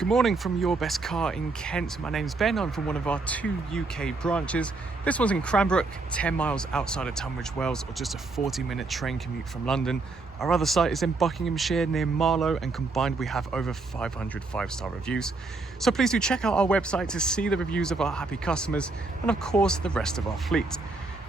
Good morning from Your Best Car in Kent. My name's Ben. I'm from one of our 2 UK branches. This one's in Cranbrook, 10 miles outside of Tunbridge Wells, or just a 40-minute train commute from London. Our other site is in Buckinghamshire near Marlow, and combined we have over 500 5-star reviews. So please do check out our website to see the reviews of our happy customers and of course the rest of our fleet.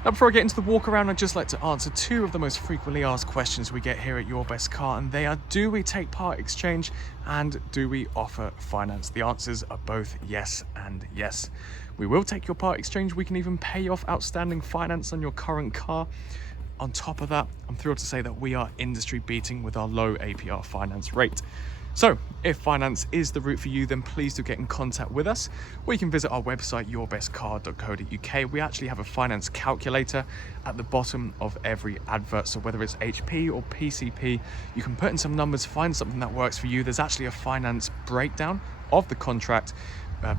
Now, before I get into the walk around, I'd just like to answer 2 of the most frequently asked questions we get here at Your Best Car, and they are: do we take part exchange and do we offer finance? The answers are both yes and yes. We will take your part exchange. We can even pay off outstanding finance on your current car. On top of that, I'm thrilled to say that we are industry beating with our low APR finance rate. So if finance is the route for you, then please do get in contact with us, or you can visit our website, yourbestcar.co.uk. We actually have a finance calculator at the bottom of every advert. So whether it's HP or PCP, you can put in some numbers, find something that works for you. There's actually a finance breakdown of the contract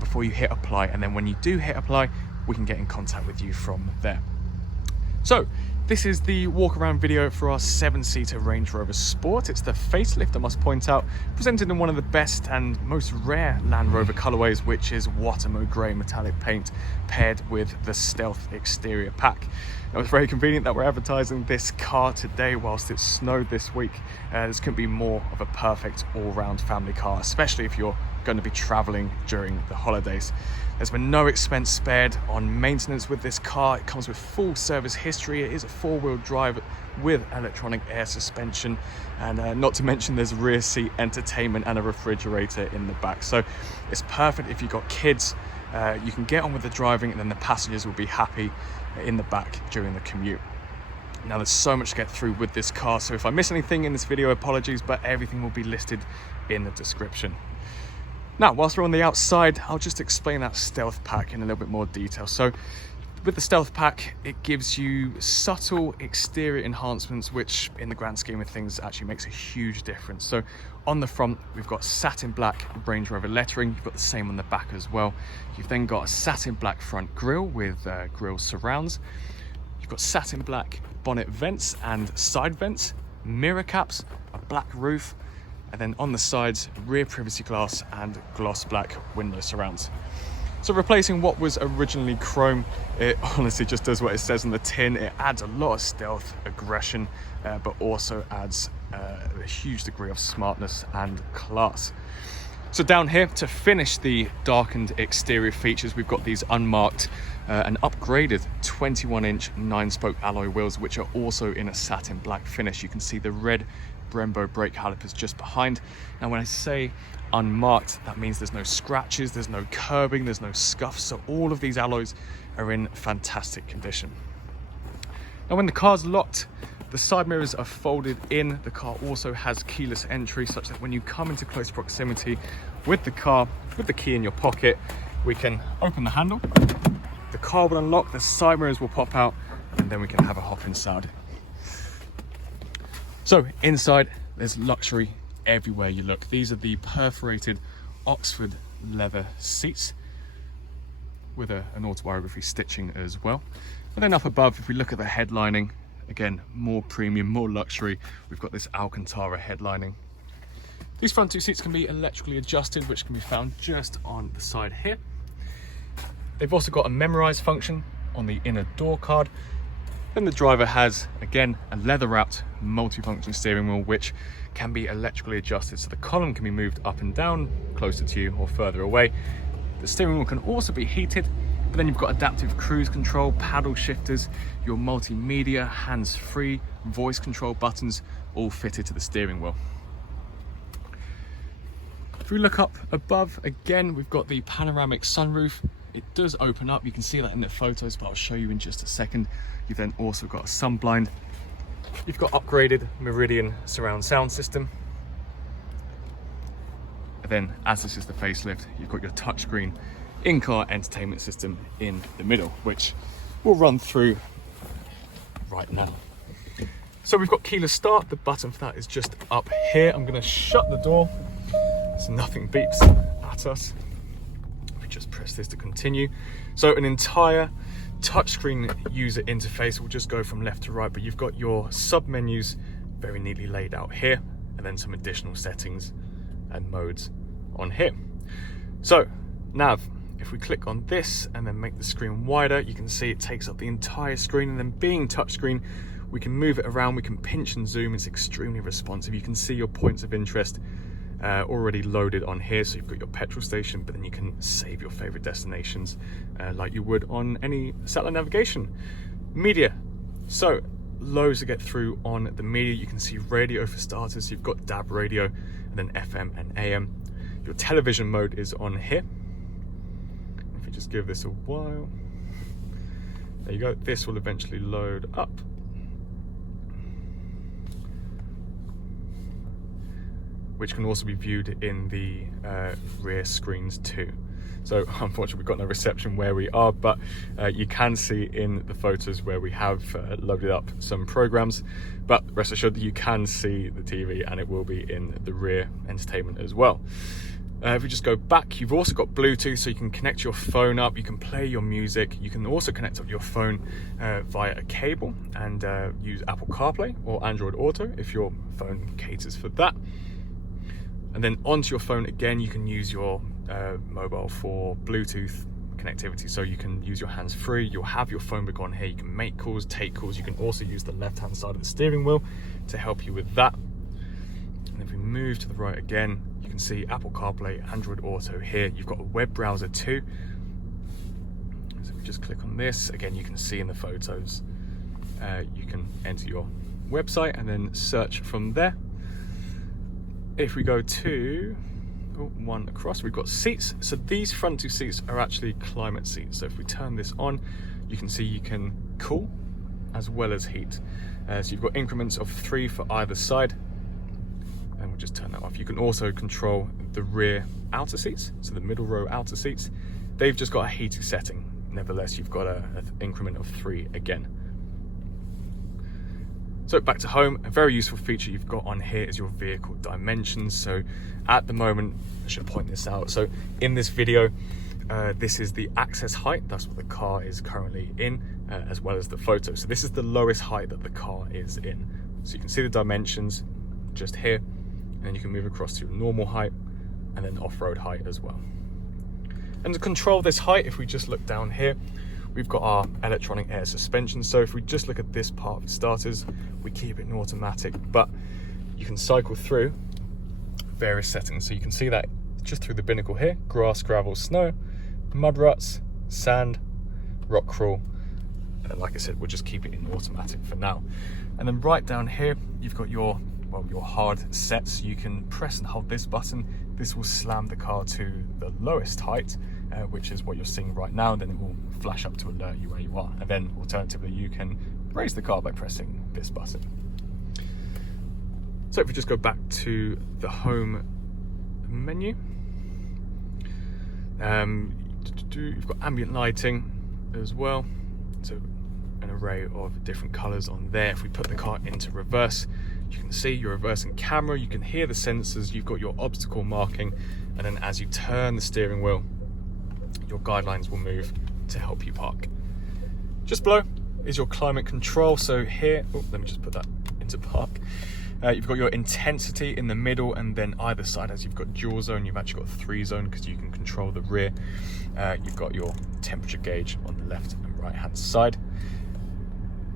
before you hit apply. And then when you do hit apply, we can get in contact with you from there. So this is the walk around video for our 7-seater Range Rover Sport. It's the facelift, I must point out, presented in one of the best and most rare Land Rover colorways, which is Watamo grey metallic paint paired with the stealth exterior pack. Now, it's very convenient that we're advertising this car today whilst it snowed this week. This couldn't be more of a perfect all-round family car, especially if you're going to be traveling during the holidays. There's been no expense spared on maintenance with this car. It comes with full service history. It is a 4-wheel drive with electronic air suspension, and not to mention there's rear seat entertainment and a refrigerator in the back. So it's perfect if you've got kids. You can get on with the driving, and then the passengers will be happy in the back during the commute. Now, there's so much to get through with this car, so if I miss anything in this video, apologies, but everything will be listed in the description. Now, whilst we're on the outside, I'll just explain that stealth pack in a little bit more detail. So with the stealth pack, it gives you subtle exterior enhancements, which in the grand scheme of things actually makes a huge difference. So on the front, we've got satin black Range Rover lettering. You've got the same on the back as well. You've then got a satin black front grille with grille surrounds. You've got satin black bonnet vents and side vents, mirror caps, a black roof, and then on the sides, rear privacy glass and gloss black window surrounds. So replacing what was originally chrome, it honestly just does what it says on the tin. It adds a lot of stealth, aggression, but also adds a huge degree of smartness and class. So down here, to finish the darkened exterior features, we've got these unmarked and upgraded 21-inch 9-spoke alloy wheels, which are also in a satin black finish. You can see the red Brembo brake calipers just behind. Now, when I say unmarked, that means there's no scratches, there's no curbing, there's no scuffs. So all of these alloys are in fantastic condition. Now, when the car's locked, the side mirrors are folded in. The car also has keyless entry, such that when you come into close proximity with the car, with the key in your pocket, we can open the handle, the car will unlock, the side mirrors will pop out, and then we can have a hop inside. So inside, there's luxury everywhere you look. These are the perforated Oxford leather seats with an Autobiography stitching as well. And then up above, if we look at the headlining, again, more premium, more luxury. We've got this Alcantara headlining. These front 2 seats can be electrically adjusted, which can be found just on the side here. They've also got a memorize function on the inner door card. Then the driver has, again, a leather-wrapped multi-function steering wheel, which can be electrically adjusted, so the column can be moved up and down, closer to you or further away. The steering wheel can also be heated, but then you've got adaptive cruise control, paddle shifters, your multimedia, hands-free, voice control buttons, all fitted to the steering wheel. If we look up above, again, we've got the panoramic sunroof. It does open up, you can see that in the photos, but I'll show you in just a second. You've then also got a sun blind. You've got upgraded Meridian surround sound system. And then, as this is the facelift, you've got your touchscreen in-car entertainment system in the middle, which we'll run through right now. So we've got keyless start. The button for that is just up here. I'm going to shut the door so nothing beeps at us. We just press this to continue. So an entire touchscreen user interface will just go from left to right, but you've got your sub menus very neatly laid out here, and then some additional settings and modes on here. So, nav, if we click on this and then make the screen wider, you can see it takes up the entire screen, and then being touchscreen, we can move it around, we can pinch and zoom. It's extremely responsive. You can see your points of interest already loaded on here. So you've got your petrol station, but then you can save your favorite destinations like you would on any satellite navigation. Media, so loads to get through on the media. You can see radio for starters. You've got DAB radio and then FM and AM. Your television mode is on here. If you just give this a while, there you go. This will eventually load up. Which can also be viewed in the rear screens too. So unfortunately we've got no reception where we are, but you can see in the photos where we have loaded up some programs, but rest assured that you can see the TV and it will be in the rear entertainment as well. If we just go back, you've also got Bluetooth, so you can connect your phone up, you can play your music, you can also connect up your phone via a cable and use Apple CarPlay or Android Auto if your phone caters for that. And then onto your phone again, you can use your mobile for Bluetooth connectivity. So you can use your hands free, you'll have your phone book on here, you can make calls, take calls, you can also use the left-hand side of the steering wheel to help you with that. And if we move to the right again, you can see Apple CarPlay, Android Auto here. You've got a web browser too. So if we just click on this, again, you can see in the photos, you can enter your website and then search from there. If we go to one across, we've got seats. So these front two seats are actually climate seats. So if we turn this on, you can see you can cool as well as heat. So you've got increments of 3 for either side. And we'll just turn that off. You can also control the rear outer seats, so the middle row outer seats. They've just got a heating setting. Nevertheless, you've got an increment of 3 again. So back to home, a very useful feature you've got on here is your vehicle dimensions. So at the moment, I should point this out. So in this video, this is the access height. That's what the car is currently in, as well as the photo. So this is the lowest height that the car is in. So you can see the dimensions just here, and then you can move across to normal height and then off-road height as well. And to control this height, if we just look down here, we've got our electronic air suspension. So if we just look at this part for starters, we keep it in automatic, but you can cycle through various settings. So you can see that just through the binnacle here: grass, gravel, snow, mud ruts, sand, rock crawl. And then, like I said, we'll just keep it in automatic for now. And then right down here, you've got your hard sets. You can press and hold this button. This will slam the car to the lowest height, which is what you're seeing right now. Then it will flash up to alert you where you are. And then alternatively, you can raise the car by pressing this button. So if we just go back to the home menu, you've got ambient lighting as well. So an array of different colors on there. If we put the car into reverse, you can see your reversing camera, you can hear the sensors, you've got your obstacle marking, and then as you turn the steering wheel, your guidelines will move to help you park. Just below is your climate control. So here, let me just put that into park. You've got your intensity in the middle, and then either side, as you've got dual zone, you've actually got 3 zone because you can control the rear. You've got your temperature gauge on the left and right hand side.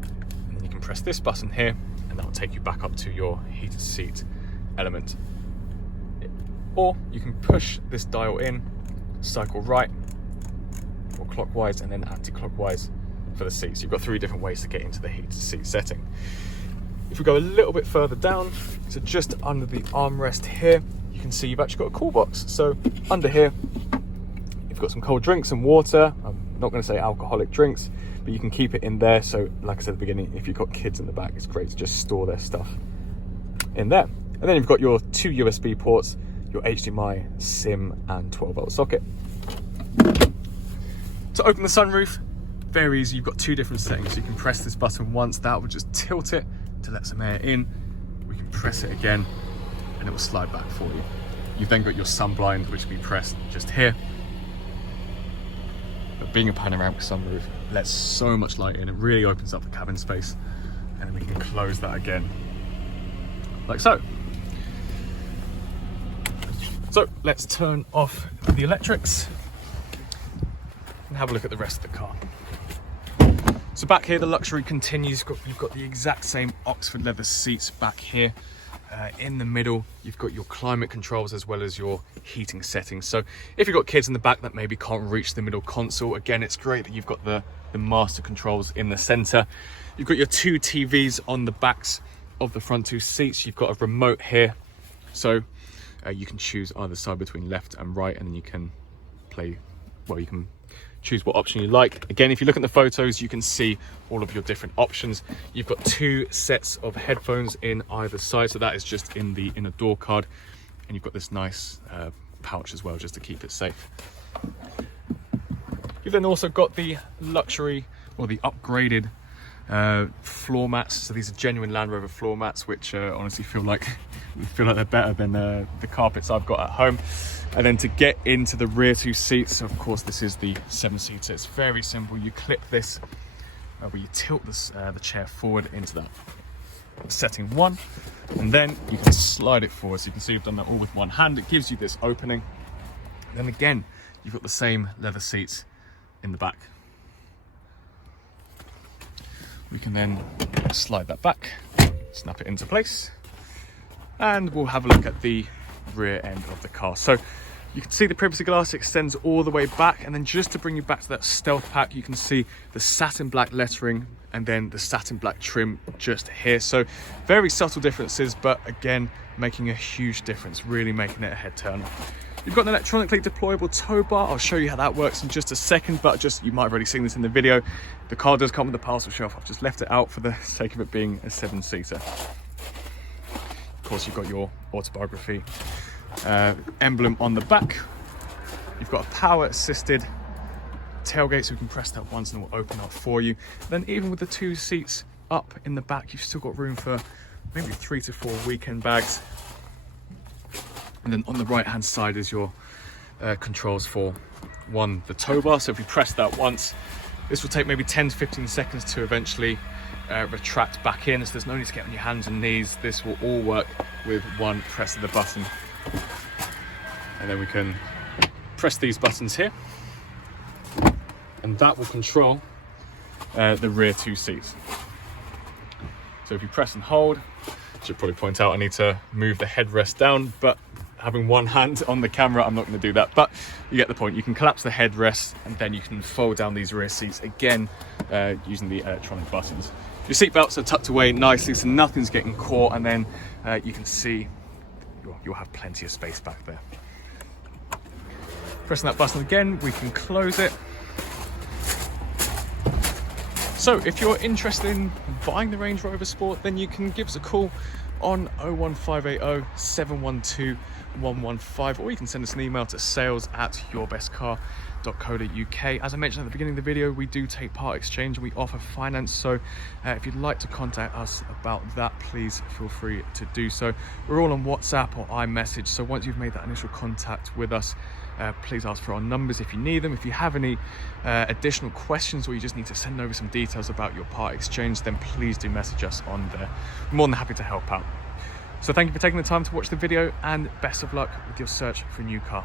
And then you can press this button here, and that'll take you back up to your heated seat element. Or you can push this dial in, cycle right or clockwise, and then anti-clockwise for the seats. You've got 3 different ways to get into the heated seat setting. If we go a little bit further down, so just under the armrest here, you can see you've actually got a cool box. So under here, you've got some cold drinks and water. I'm not going to say alcoholic drinks, but you can keep it in there. So like I said at the beginning, if you've got kids in the back, it's great to just store their stuff in there. And then you've got your 2 USB ports, your HDMI, SIM, and 12-volt socket. To open the sunroof, very easy. You've got 2 different settings. You can press this button once, that will just tilt it to let some air in. We can press it again and it will slide back for you. You've then got your sun blind, which will be pressed just here. But being a panoramic sunroof lets so much light in, it really opens up the cabin space. And then we can close that again, like so. So let's turn off the electrics and have a look at the rest of the car. So back here, the luxury continues. You've got the exact same Oxford leather seats back here. In the middle, you've got your climate controls as well as your heating settings. So if you've got kids in the back that maybe can't reach the middle console, again, it's great that you've got the master controls in the center. You've got your 2 TVs on the backs of the front 2 seats. You've got a remote here. So you can choose either side between left and right, and then you can play, well, you can choose what option you like. Again, if you look at the photos, you can see all of your different options. You've got 2 sets of headphones in either side, so that is just in the inner door card, and you've got this nice pouch as well, just to keep it safe. You've then also got the luxury, or the upgraded floor mats. So these are genuine Land Rover floor mats, which honestly feel like they're better than the carpets I've got at home. And then to get into the rear 2 seats, of course, this is the 7-seater. It's very simple. You clip this, where you tilt this, the chair forward into that setting 1, and then you can slide it forward. So you can see we've done that all with one hand. It gives you this opening. Then again, you've got the same leather seats in the back. We can then slide that back, snap it into place, and we'll have a look at the rear end of the car. So you can see the privacy glass extends all the way back, and then just to bring you back to that stealth pack, you can see the satin black lettering and then the satin black trim just here. So very subtle differences, but again, making a huge difference, really making it a head turner. You've got an electronically deployable tow bar. I'll show you how that works in just a second, but you might have already seen this in the video. The car does come with a parcel shelf. I've just left it out for the sake of it being a 7-seater. Of course, you've got your Autobiography emblem on the back. You've got a power assisted tailgate, so you can press that once and it will open up for you. Then even with the 2 seats up in the back, you've still got room for maybe 3 to 4 weekend bags. And then on the right hand side is your controls for the tow bar. So if you press that once, this will take maybe 10 to 15 seconds to eventually retract back in. So there's no need to get on your hands and knees. This will all work with one press of the button. And then we can press these buttons here, and that will control the rear 2 seats. So if you press and hold, I should probably point out I need to move the headrest down, but having one hand on the camera, I'm not going to do that, but you get the point. You can collapse the headrest, and then you can fold down these rear seats again using the electronic buttons. Your seat belts are tucked away nicely, so nothing's getting caught, and then you can see you'll have plenty of space back there. Pressing that button again, we can close it. So if you're interested in buying the Range Rover Sport, then you can give us a call on 01580 712 115, or you can send us an email to sales@yourbestcar.co.uk. As I mentioned at the beginning of the video, we do take part exchange and we offer finance, so if you'd like to contact us about that, please feel free to do so. We're all on WhatsApp or iMessage, so once you've made that initial contact with us, please ask for our numbers if you need them. If you have any additional questions, or you just need to send over some details about your part exchange, then please do message us on there. We're more than happy to help out. So thank you for taking the time to watch the video, and best of luck with your search for a new car.